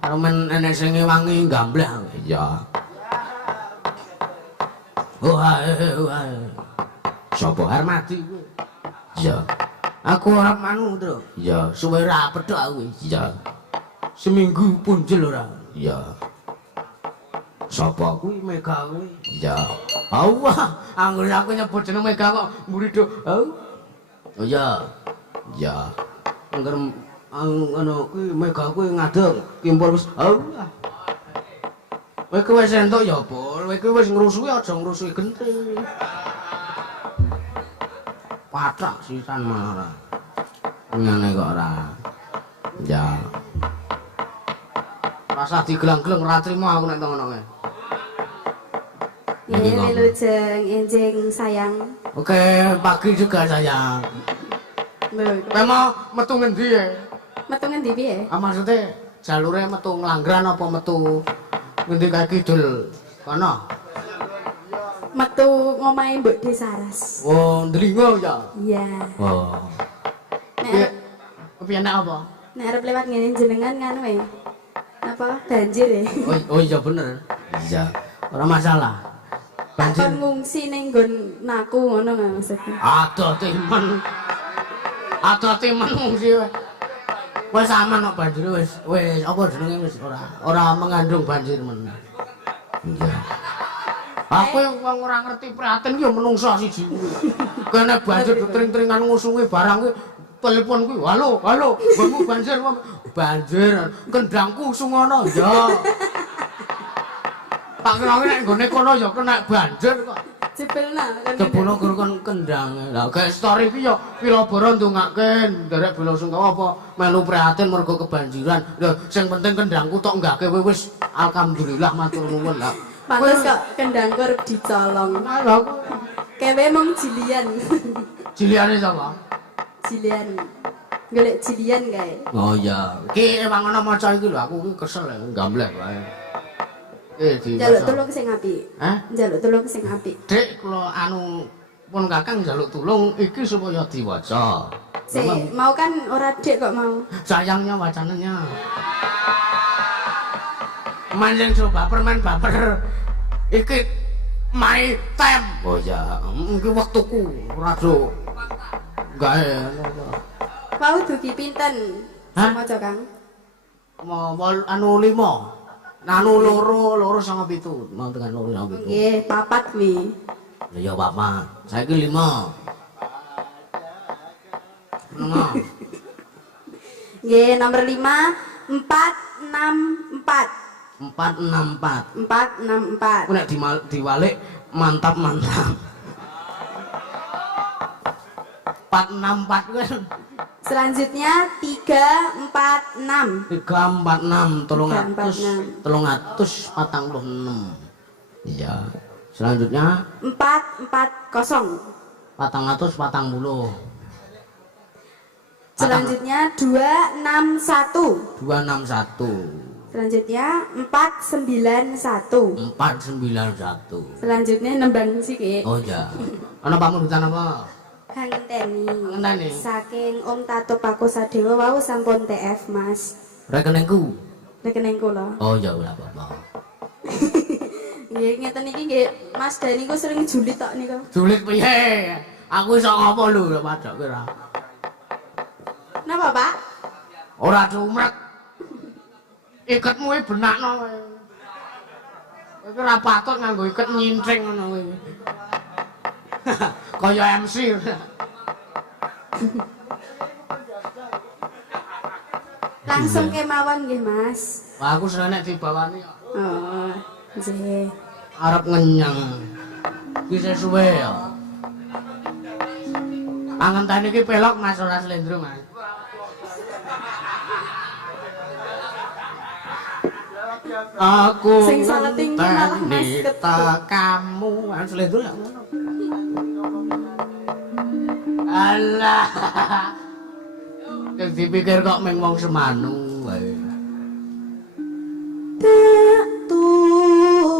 Karo men enek sing ngewangi gambleh. Iya. Wah. Sopo Harmadi kuwi? Iya. Aku ora manu, Tru. Iya, suwe ra pedhok aku. Iya. Seminggu punjul ora. Iya. Sapa kuwi Mega kuwi? Iya. Allah, anggur aku nyebut jeneng Mega kok mburi do. Oh iya. Iya. Angger ngono kuwi Mega kuwi ngadeg kimpul wis. Allah. Kowe kuwi wis entuk ya, Pul. Kowe kuwi wis ngrusuhi aja ngrusuhi gentri. Pathak sisan malah ora. Ngene kok ora. Ya. Rasa digelang-geleng ora trimo aku nek ngono kae. Ini Lujeng, Enjing sayang. Oke, pagi juga sayang. Lho, Kowe mau metu ngendi ya? metu ngendi piye? Maksudnya jalure metu Nglanggeran apa metu ngendi kae kidul? Kono. Metu ngomahe Mbok Desaras. Oh, ndlingo ya. Iya. Oh. Nek Kepiye nek apa? nek arep lewat ngene jenengan nganu e. Apa banjir e? Oh iya bener. Iya. Ora masalah. Banjir. Kon ngungsi ning nggon naku ngono nggak maksudnya? Aduh timen. Aduh timen ngungsi wae. Wis aman kok banjir wis apa jenenge wis ora mengandung banjir men. Iya. Aku yang ora ngerti prihatin ki ya menungsa siji kuwi. Kene banjir tring-tringan ngusungi barang kuwi telepon kuwi. Halo, nggonmu banjir. Banjir kendangku sungono. Ya. Tak kira nek nggone kono ya kena banjir kok. Jebelna kan. Jebulno gur kon kendang. Lah kayak story iki ya pila-pira ndongake nderek bela sungkawa apa melu prihatin mergo kebanjiran. Lho sing penting kendangku tok nggake wis alhamdulillah matur nuwun lah. Pantes kok kendangku arep dicolong. Nah, lha aku Kewe mung jilian. jiliane sapa? Jilian. Golek jilian kae. Oh iya. Ki emang ana maca iki lho aku ki kesel gamblek wae. Njaluk tulung sing apik. Hah? Njaluk tulung sing apik. Dik kula anu pun Kakang njaluk tulung iki supaya diwaca. Sik, mau kan ora dik kok mau. Sayangnya wacananya. Manjing coba permen baper. Iki my time. Oh ya, iki wektuku rada gawe. Mau dugi pinten? Hah? Maca Kang. Mau anu 5. Anu loro 97. Mau tekan loro 97. Nggih, papat kuwi. Lah ya Bapak, saiki 5. Nggih, nomor 5 464. 464. 464. Ku nek diwalik mantap. 464 kuwi. Selanjutnya 346. 346 346. Iya. Selanjutnya 440. 440. Selanjutnya 261. 261. Selanjutnya 491. 491. Selanjutnya nembang siki. Oh ya. Ana pamundutan apa? Ngenteni. Ngenteni. Saking Om Tato Pakusadewa wau sampun TF, Mas. Rekeningku. Rekening kula. Oh ya ora apa-apa. Nggih, ngeten iki nggih Mas Dani ku sering julid tok niku. Julid piye? Aku iso ngopo lho padha kira. Napa, Pak? Ora cumrek. Iketmu iki benakno kowe. Kowe ora patut nganggo iket nyintring ngono kowe. Kaya MC. Langsung kemawon nggih, Mas. Wah, aku seneng nek dibawani kok. Oh, nggih. Arep ngenyang. Bisa suwe ya. Pangentene iki pelok Mas ora slendro, Mas. Aku Sing salah tinggi malah Mas kita kamu an slendro ya ngono. Alah. Yang dipikir kok meng wong semanu wae. Tak tunggu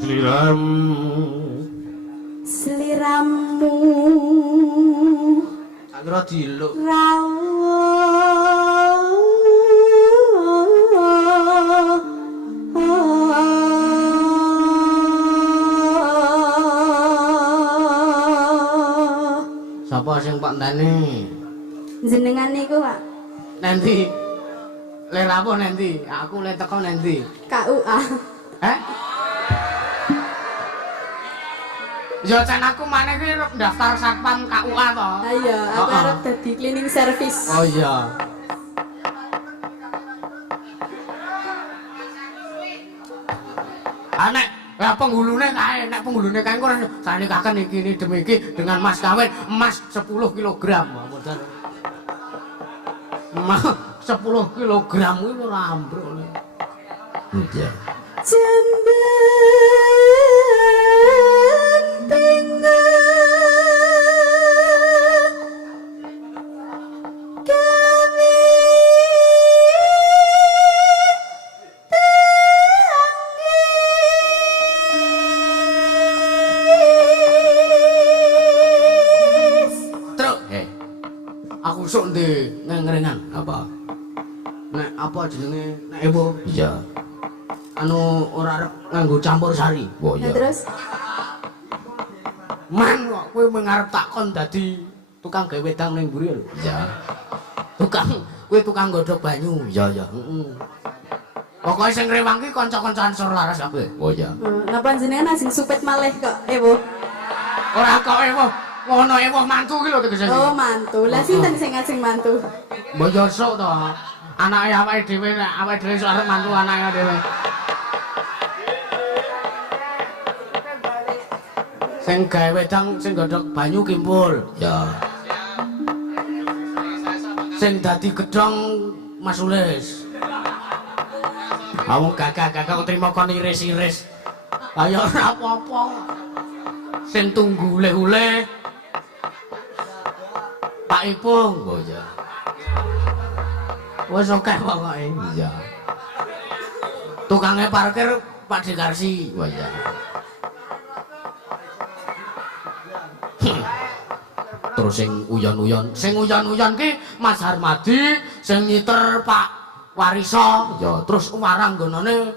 Sliramu seliramu kira diluk. Sapa sing Pak Ndani? Jenengan niku, Pak. Nanti. Le rapo nanti? Aku le teko nanti. KUA. Heh? Ya can aku maneh iki daftar satpam KUA to. Ayo, aku Oh, arep dadi cleaning service. Oh iya. Anek, ya penghulune kae, nek penghulune kae kok sanikaken iki demi iki dengan mas kawin emas 10 kilogram. Modal. Emas 10 kilogram kuwi ora ambruk. Iya. Aku sok ndek ngengrengan apa? Nek apa jenenge nek ewo? Iya. Anu ora arep nganggo campur sari. Oh Nah, terus Man kok kowe mengarep takon dadi tukang gawe wedang ning mburi lho. Iya. Kowe tukang godhog banyu. Iya, iya. Heeh. Pokoke sing rewang ki kanca-kancan sur laras kabeh. Oh iya. napa jenengan asing supet malih kok, Bu? Ora kok ewo. Ngono ewo mantu ki lho tegese. Oh, mantu. Lah sinten sing asing mantu? Mbok yo sok to. Anake awake dhewe nek awake dhewe sok arep mantu anake dhewe. Sing gawe wedang sing godhog banyu kimpul. Ya. Sing dadi gedhong Mas Ulis. Awong gagah-gagah trimo kon iris-iris. Kaya ora apa-apa. Sing tunggu ule-ule. Pak Ipung. Oh ya. Wes akeh pokoke. Iya. Tukange parkir Pak Dekarsi. Oh ya. Terus sing uyon-uyon ki Mas Harmadi, sing nyiter Pak Wariso, ya terus waranggonane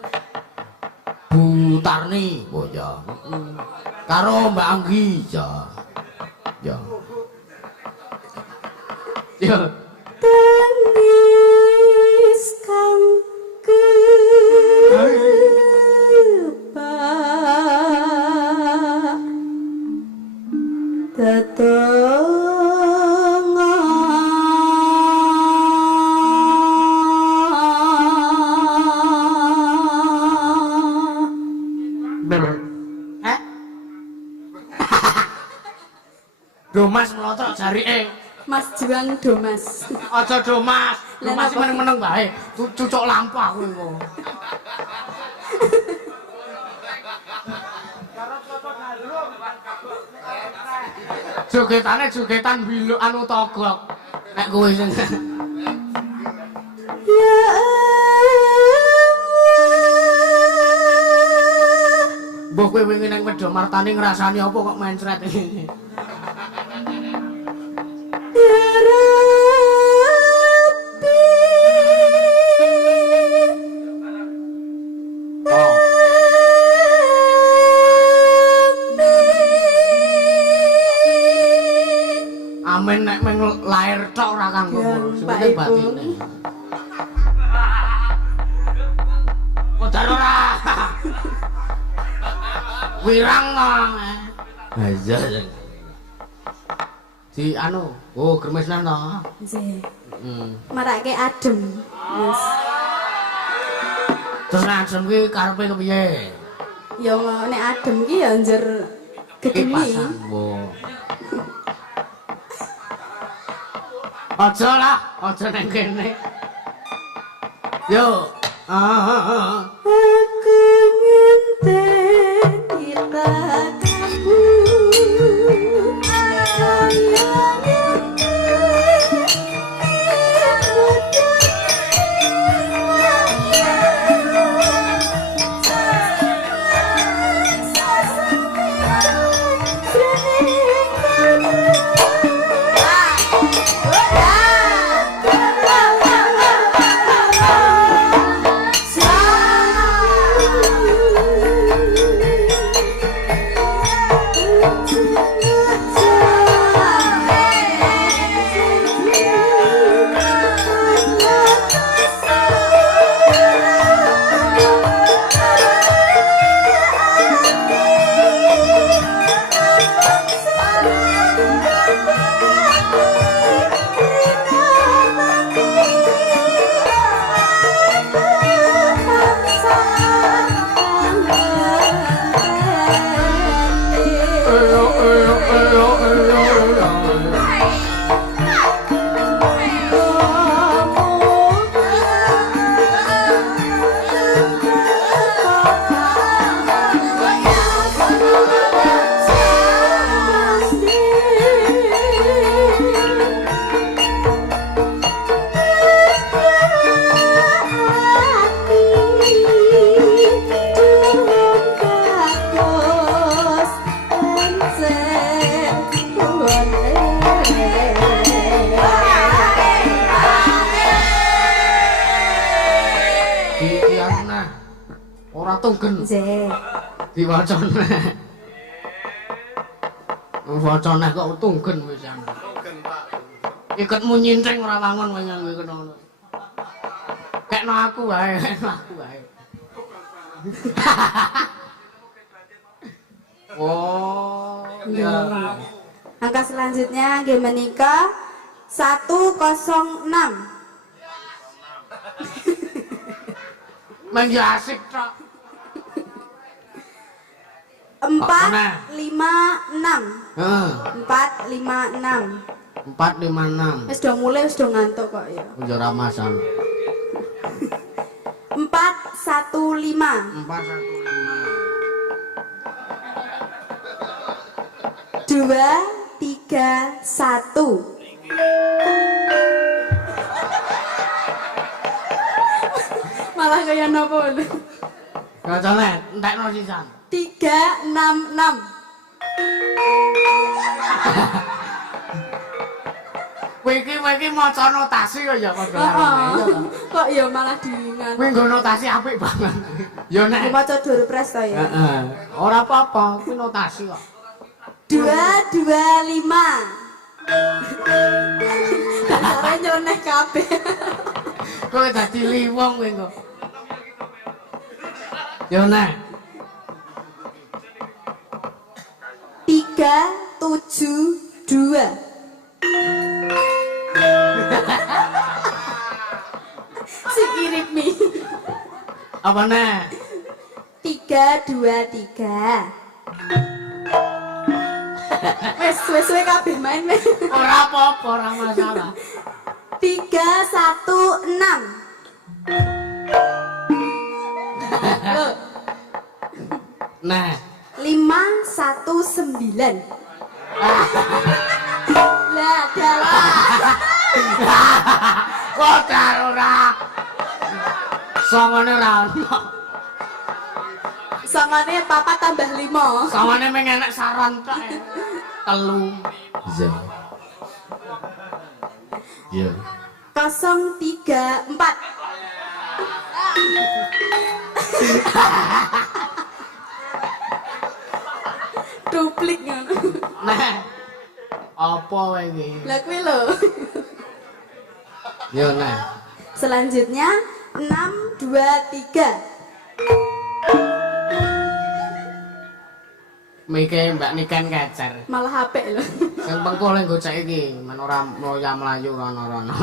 Bu Tarni, oh ya. Karo Mbak Anggi, ya. Ya. Ya. Tangis kang Domas melotok jarike. Mas Juang Domas. Aja Domas. Lah Domas napa? meneng-meneng bae. Cucuk lampu aku engko. Jogetane jogetan biluk anu togok. Nek kowe sing Ya mbok kowe wingi nang Wedha Martani ngrasani apa kok mencret iki. Amin nek meng lair tok ora kanggo sing batine. Kodar ora. Wirang to. Ha iya. Di anu, oh gremesnan to. Nggih. Marake adem, Mas. Terus nek adem ki karepe kepiye? Ya nek adem ki ya njer gedemi. Kipasan, wo. Aja lah, aja nang kene. Yo. Aku ngenteni kamu. Tunggen nggih diwacane wacane kok tunggen wisan iketmu nyinting ora wangun kowe nganggo ngono kekno aku wae oh ya angka selanjutnya nggih menika 106 Mengki asik tok 456 heeh 456 456 wis do mulai wis do ngantuk kok ya yo ora masalah 415 231 malah kaya napa lho Gacane entekno sisan 366 kowe iki maca notasi kok ya kok kok ya malah diingat kowe nggo notasi apik banget ya nek maca Durpres to ya heeh ora apa-apa kuwi notasi kok 225 Dasare nyeleneh kabeh kowe dadi liwong kowe kok ya nek 372 si kirip mi apa nek 323 wes kabeh main wes ora apa-apa ora masalah 316 nah 519 lah dalah kok ora sangane ra ono sangane 4 tambah 5 sangane mung enek saran tok telu iya 034 duplik ngono nah apa wae iki lah kuwi lho yo nah selanjutnya 623 mike Mbak Niken kecer malah HP lho sing pengkole gocek iki men ora mloya mlayu rono-rono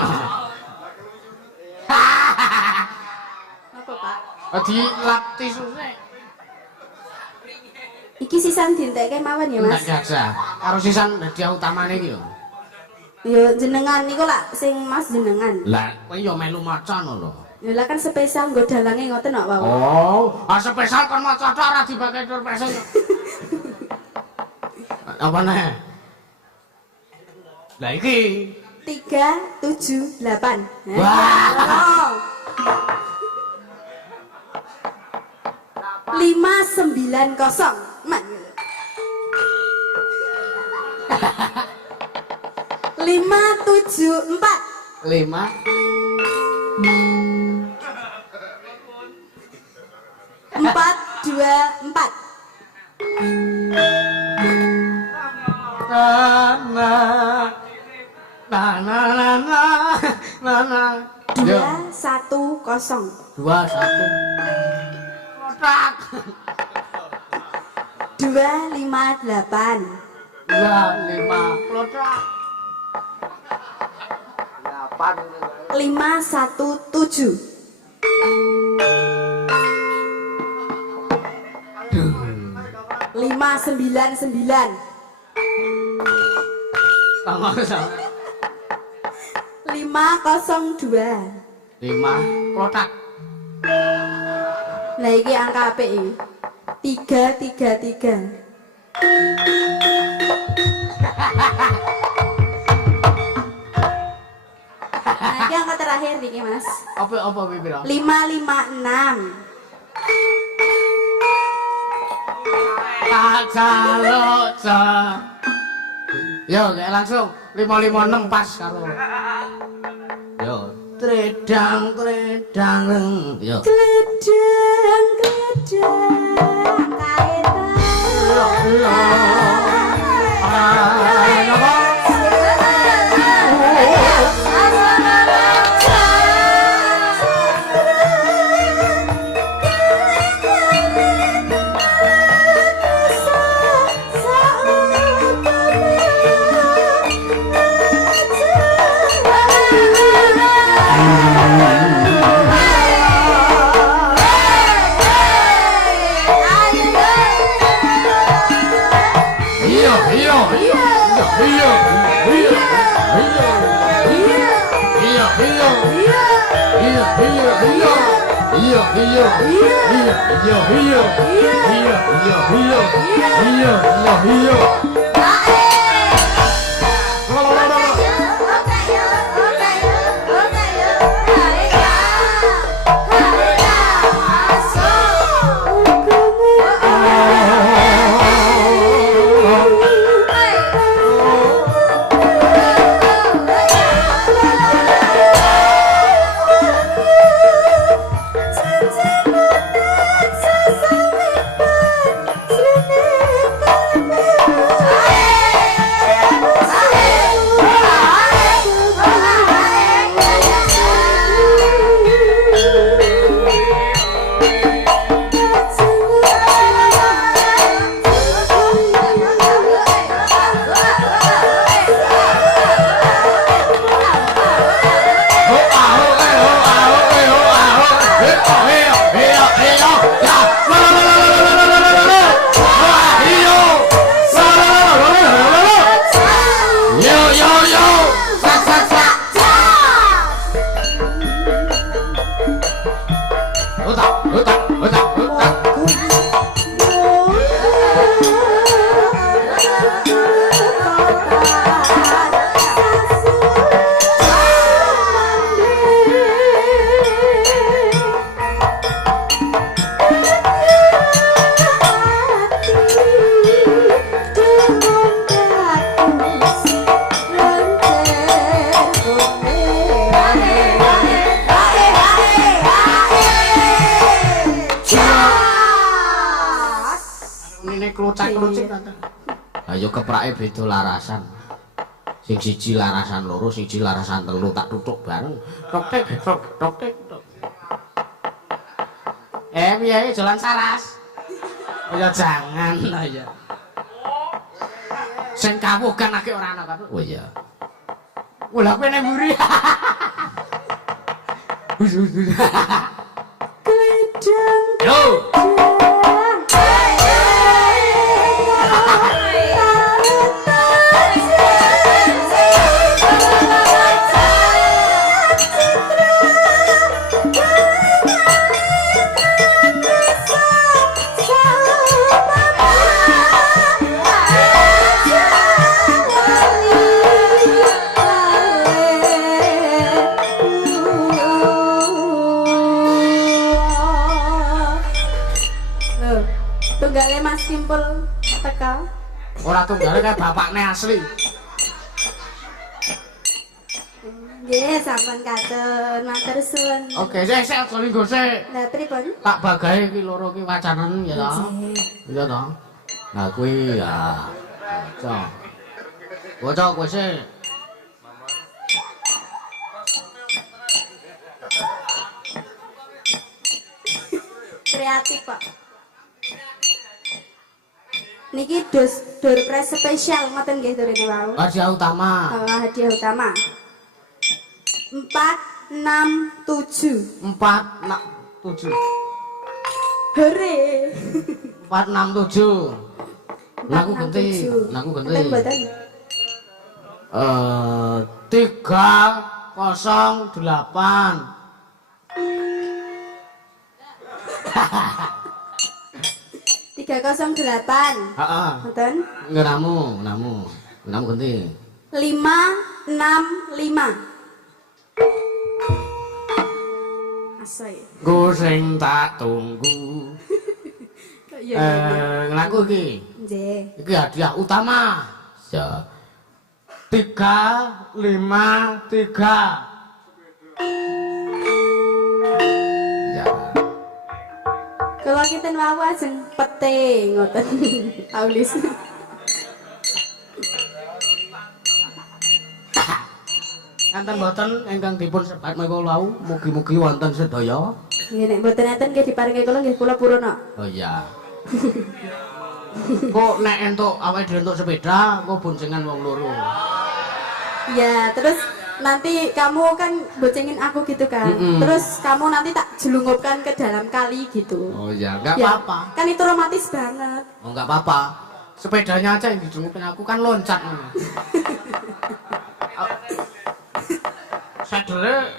apa Pak di lap tisune iki sisan dintekke mawon ya Mas ndak jaksa karo sisan hadiah utamane iki lho ya jenengan niku lak sing Mas jenengan lah kowe yo melu maca lho ya lah kan spesial nggo dalange ngoten kok Pak oh spesial kon maca tok ora dibagi tur pesen apa nih lah iki 378 wah 590 man 574 5 424 210 kotak 258 25 kotak 517 599 Sama. 502. 5 kotak. Lah iki angka apik iki. 333. Nah, iki angka terakhir iki, Mas. Apa piro? 556. Kacaloca. Yo, kayak langsung 556 pas karo. Yo, tredang. Yo. Kledang kaetan. Ayo keprake beda larasan. Sing siji larasan loro, siji larasan telu tak tutuk bareng. Tok tek. Piye jalan saras? Ya jangan lah ya. Sing kawuh kan akeh ora ana kan. Oh iya. Lah kowe nek mburi. Yo. Tunggale Mas Kimpul teka. Ora tunggale kayak bapakne asli. Nggih, sampun katun, matur suwun. Oke, sik aja linggo sik. Lah pripun? Tak bagahe iki loro iki wacanen ya ta. Iya ta. Nah kuwi ya. Bocah kowe sik. Kreatif, Pak. Niki door prize spesial ngoten nggih durene wau. Hadiah utama. Hadiah utama. 467. 467. Hore. 467. Naku genti. Mboten. 308. 308. Heeh. Ngoten. Namu ganti. 565. Asai. Ku sing tak tunggu. Nglaku iki. Nggih. Iki hadiah utama. Ya. 353. Ya. Kalau kita mau ajeng pete ngoten. Aulis. Kanten boten ingkang dipun sebat menika wau mugi-mugi wonten sedaya. Nggih nek mboten enten nggih diparingi kula nggih kula puruna. Oh iya. Kok nek entuk awake dhewe entuk sepeda, kok boncengan wong loro. Ya, terus nanti kamu kan boncengin aku gitu kan. Terus kamu nanti tak jelungupkan ke dalam kali gitu. Oh iya, enggak Ya, apa-apa. kan itu romantis banget. Oh enggak apa-apa. Sepedanya aja yang dijungupin aku kan loncat. Sadere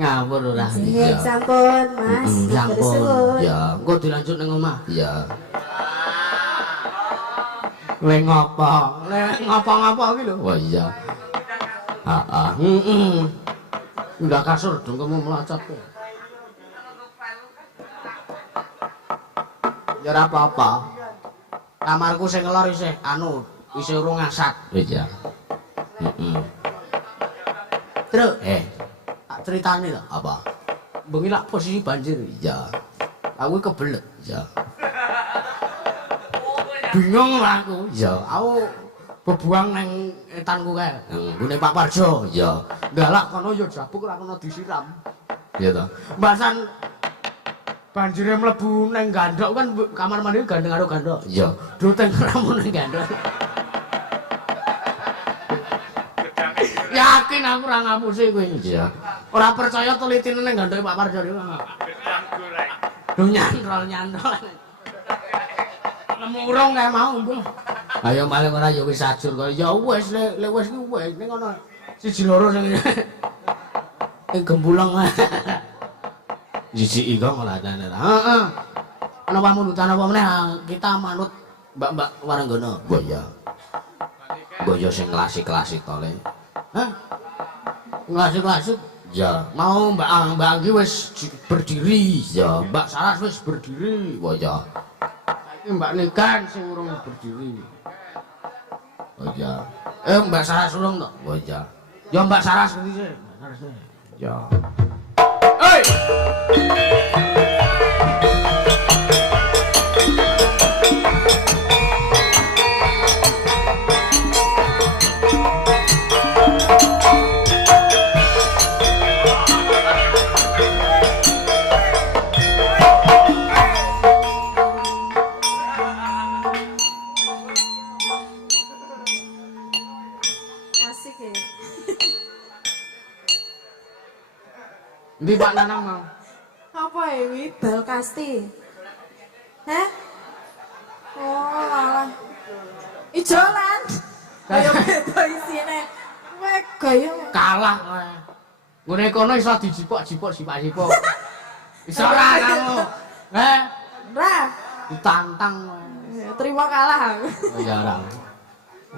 ngawur ora. Nggih, sampun, Mas. Sampun. Ya, engko dilanjut ning omah. Ya. Le ngopo? Le ngopo-ngopo iki lho. Wah iya. Heeh. Ndak kasur dong kamu melacak. Ya ora apa-apa. Kamarku sing ngelor isih isih urung ngasat. Iya. Terus tak ceritane lho apa? Bengi lak posisi banjir. Iya. Aku kebelet. Iya. Bingung lah aku. Iya, aku bebuang nang etanku kae. Nggone Pak Parjo. Iya. Galak kono ya jabuk ora kena disiram. Iya to. Mbasan banjire mlebu nang gandok kan kamar mandi gandeng karo gandok. Iya. Duteng ramu nang gandok. Yakin aku ora ngapusi kowe. Iya. Ora percaya telitine nang gandoke Pak Parjo iki. Nyantol. Nemu urung kae mau, Mbah. Ayo maling ora ya wis ajur kok. Ya wis lek wis ki wis ning ana siji loro sing gembulang. Jiji iki kok ora ana. Heeh. Ana pamunutan apa meneh kita manut Mbak-mbak Waranggono. Mbok ya. Mbok ya sing klasik-klasik to le. Hah? Klasik-klasik. Ya, mau Mbak Anggi wis berdiri. Ya, Mbak Saras wis berdiri. Wah ya. Mbak Nikan sing urung berdiri. Oh iya. Mbak Saras urung to? Oh iya. Ya Mbak Saras ngendi sih? Mbak Saras. Ya. Hei. Ndi Pak Nanang mau? Apa ini? Bal kasti. Heh? Oh, alah. Ijolan. Kayak beda isine. Wek gaya Kalah kowe. Ngene kono iso dijipok-jipok sipak-sipok. Iso ora kamu? Ra. Ditantang kowe. Terima kalah aku. Oh ya ora.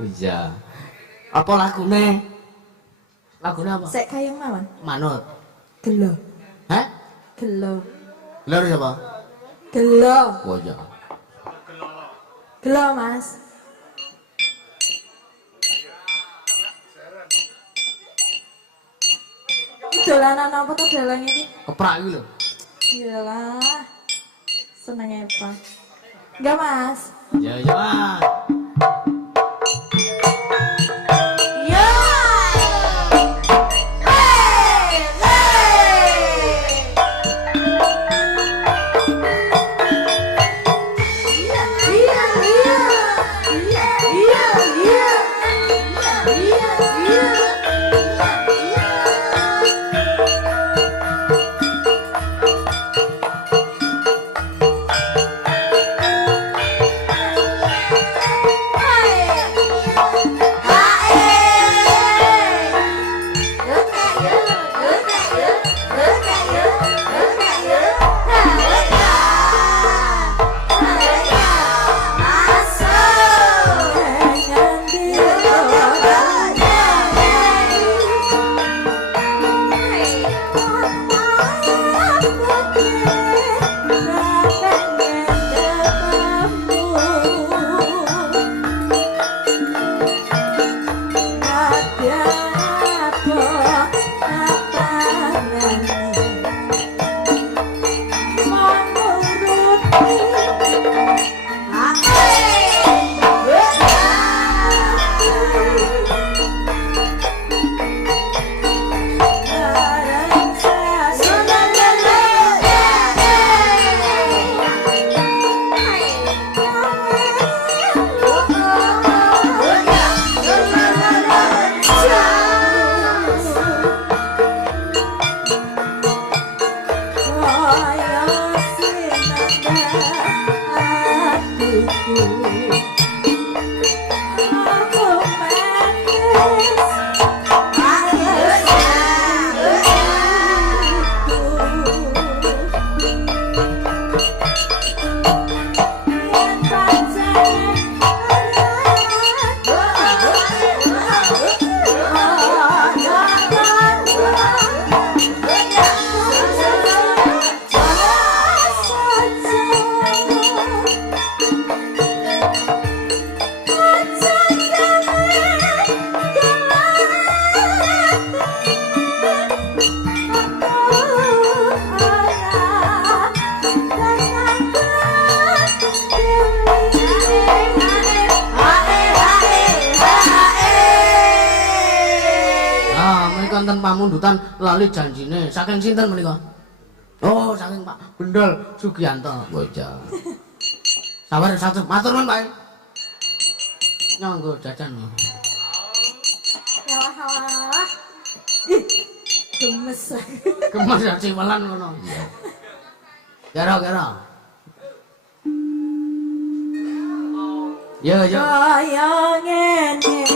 Iya. Apa lagune? Lagune apa? Sek kayang mawon. Manut. Gelo. Hah? Gelo. Lur siapa? Gelo. Oh iya. Gelo, Mas. Dolanan apa tuh dalang ini? Keprak iki lho. Iyalah. Seneng apa? Enggak, Mas. Ya ya. Mas. Ya. Hey, hey. Iya, iya, iya. Iya, iya, iya. Iya, iya. konten pamundutan lali janjine. Saking sinten menika? Oh, saking Pak Bendol Sugiyanto. Bocah. Sabar satu, matur nuwun Pak. Nyonggo jajan. Halah. Ih, gemes. Gemes ya ciwelan ngono. Iya. Kira-kira. Yo yo. Kaya ngene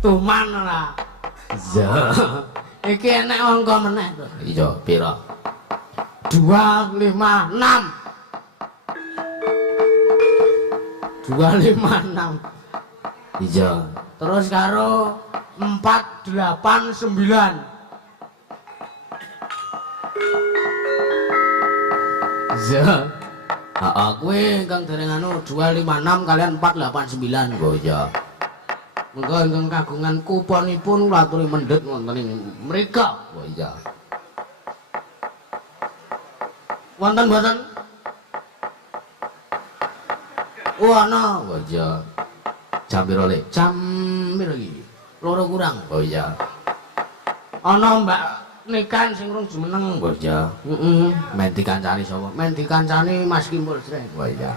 Tuman ora. Iya. Iki enek angka meneh to. Iya, pira? 256. 256. Iya. Terus karo 489. Iya. Heeh, kuwi ingkang dereng anu 256 kalian 489. Oh iya. Mengko ingkang kagungan kuponipun kula aturi mendhet wonten ing mriku. Oh iya. Wonten mboten? Oh ana. Oh iya. Jam piro Le? Jam piro iki? 2 kurang. Oh iya. Ana Mbak Nikan sing rung jumeneng. Oh iya. Heeh. Men dikancani sapa? Men dikancani Mas Kimpul Sreng. Oh iya.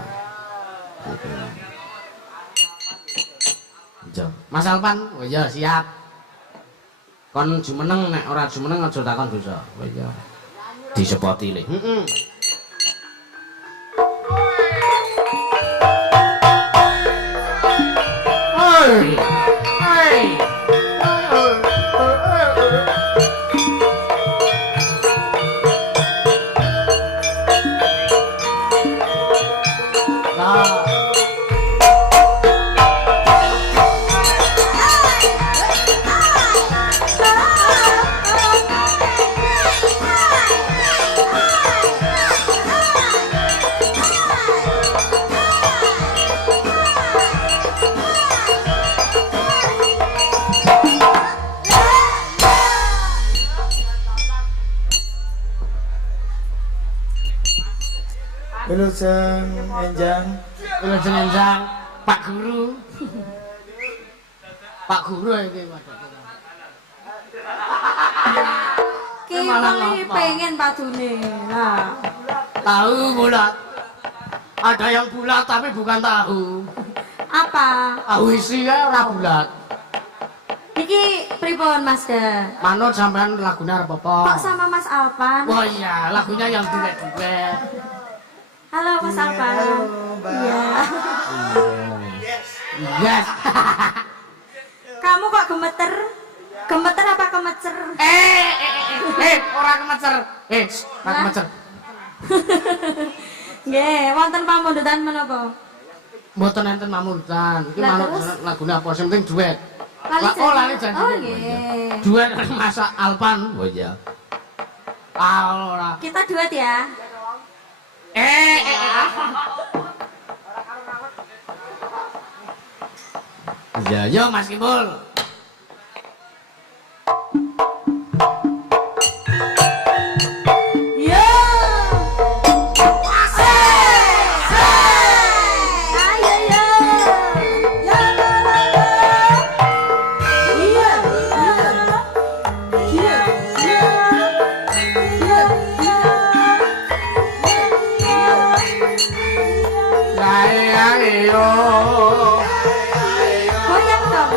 Iya. Mas Alpan, oh iya siap. Kon jumeneng nek ora jumeneng aja takon dosa. Oh iya. Disepoti Le. Heeh. Hey. Hey. Wilujeng enjang. Wilujeng enjang Pak Guru. Pak Guru iki wadah. Ki mali pengen padune. Nah, Tahu bulat. Ada yang bulat tapi bukan tahu. apa? Tahu isi ya ora bulat. Iki pripun Mas Da? Manut sampean lagune arep apa? Kok sama Mas Alpan? Oh iya, lagunya yang duet-duet. Halo Mas Alpan. Iya. Yes. Kamu kok gemeter? Gemeter apa kemecer? Orang kemecer. Ora kemecer. Nggih, wonten pamundutan menapa? Mboten enten mamutan. Iki Lah, manut terus? lagune apa? Sing penting duet. Lali janji. Oh nggih. Duet masa Alpan. Oh iya. Ora. Kita duet ya. Ya, yo Mas Kimbul. Yo. Ayo yo. Yo la la la. Iya. Iya. Iya. Ayo. Goyang dong.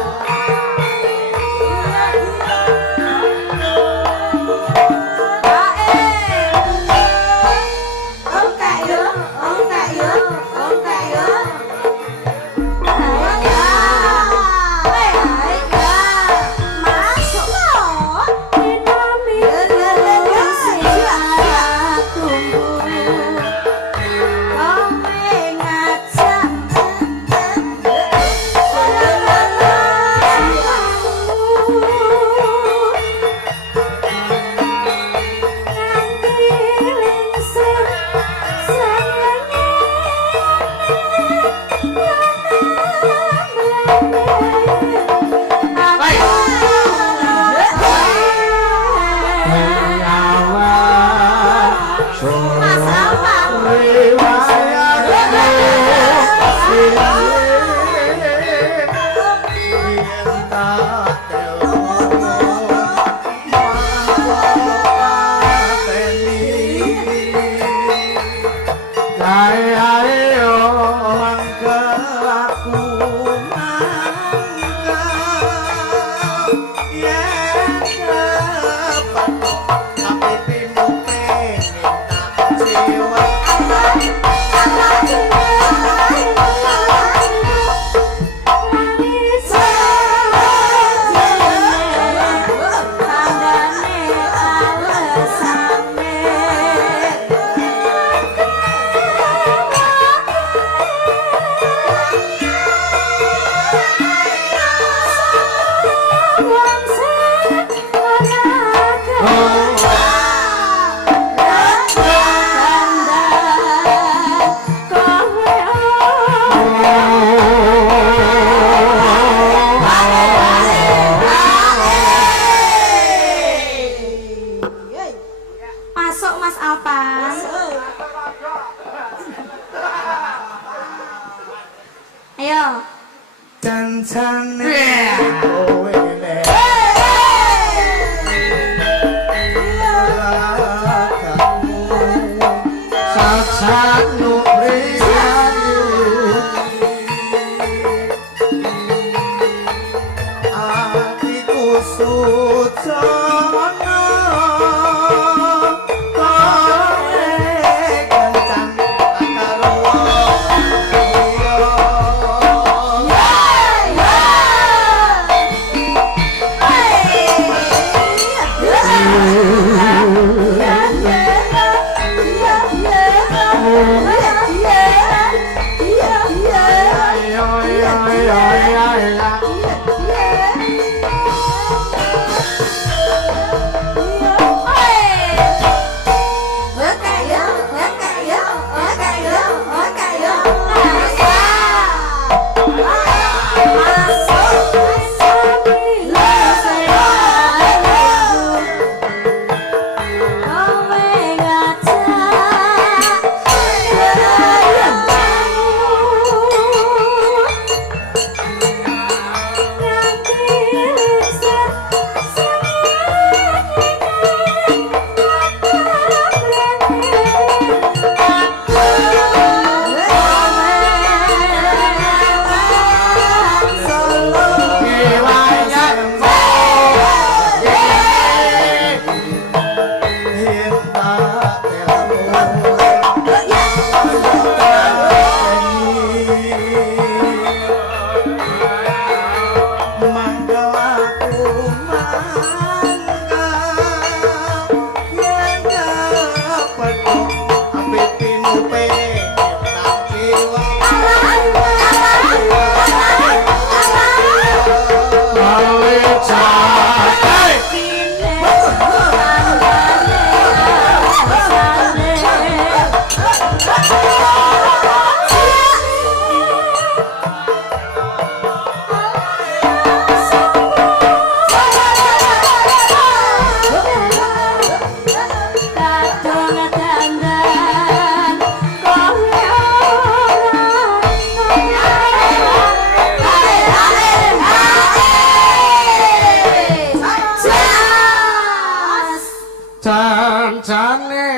Jancane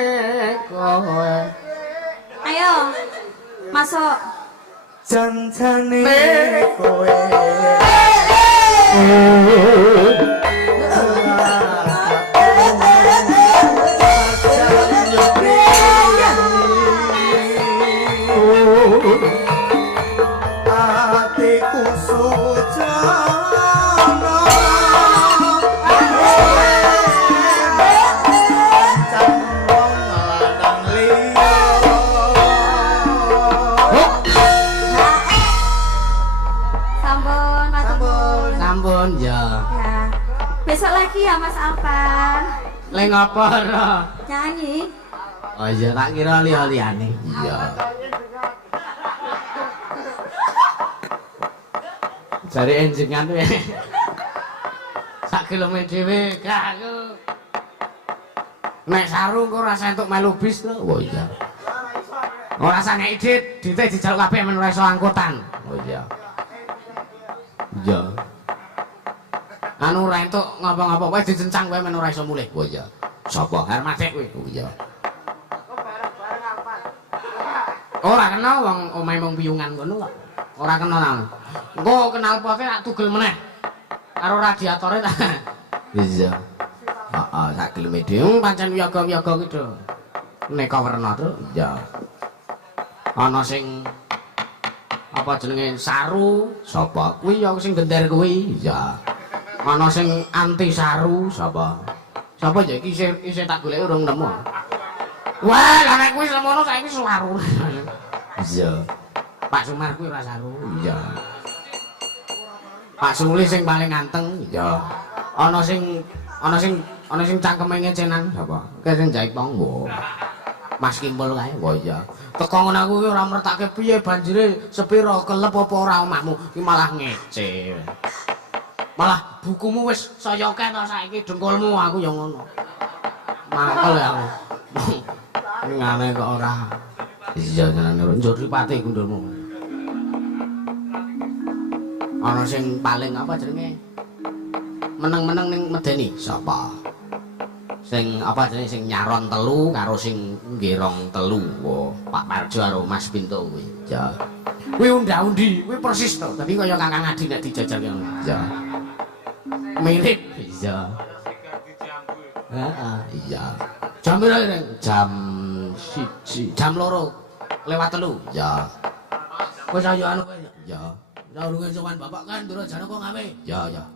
kowe. Ayo. Masuk. Jancane kowe. Atiku sujana cangkong lanang liya. Sampun, matur. Sampun ya. Ya. Besok lagi ya Mas Alvan. Le ngapa ora? Nyanyi. Oh iya tak kira li-liane. Iya. Jare enjengan wae. Sak kilometer dhewe gak aku. Nek saru kok rasa entuk melu bis lho. Oh iya. Ora rasa nek idit, dite dijaluk kabeh men ora iso angkutan. Oh iya. Iya. Anu ora entuk ngapa-ngapa wae dicencang wae men ora iso mulih. Oh iya. Sapa? Hermatik kuwi. Oh iya. Ora kenal wong omahe mung piyungan ngono kok. Ora kenal nang. Engko kenal pote tak tugel meneh. Karo radiatore ta. Iya. Heeh, sak kilometer pancen wiyaga-wiyaga ki do. Neka werna to. Iya. Ana sing apa jenenge saru, sapa? Kuwi ya sing gender kuwi. Iya. Ana sing anti saru, sapa? Sapa ya iki isih tak goleki urung nemu. Wah, lah nek kuwi semono saiki saru. Iya. Pak Sumar kuwi ora saru. Iya. Pak Suli sing paling ganteng. Iya. Ana sing cangkeme ngecenan sapa? Kae sing jahit tonggo. Mas Kimpul kae. Oh iya. Teko ngono aku ora mertake piye banjire sepira kelep apa ora omahmu. Ki malah ngece. Malah bukumu wis saya akeh to saiki dengkulmu aku ya ngono. Mangkel ya aku. Ngene kok ora. Iya jenenge njur pati gundulmu. Ana sing paling apa jenenge? Meneng-meneng ning medeni sapa? Sing apa jenenge sing nyaron telu karo sing nggirong telu. Oh, Pak Parjo karo Mas Pinto kuwi. Ya. Kuwi unda-undi, kuwi persis to. Dadi kaya Kakang Adi nek dijajal ngono. Ya. Mirip. Iya. Heeh, iya. Jam pira Reng? Jam 1, jam 2 lewat 3. Ya. Wis ayo anu kowe. Ya. Ora urunge sowan bapak kan Durajana kok ngawe. Ya, ya.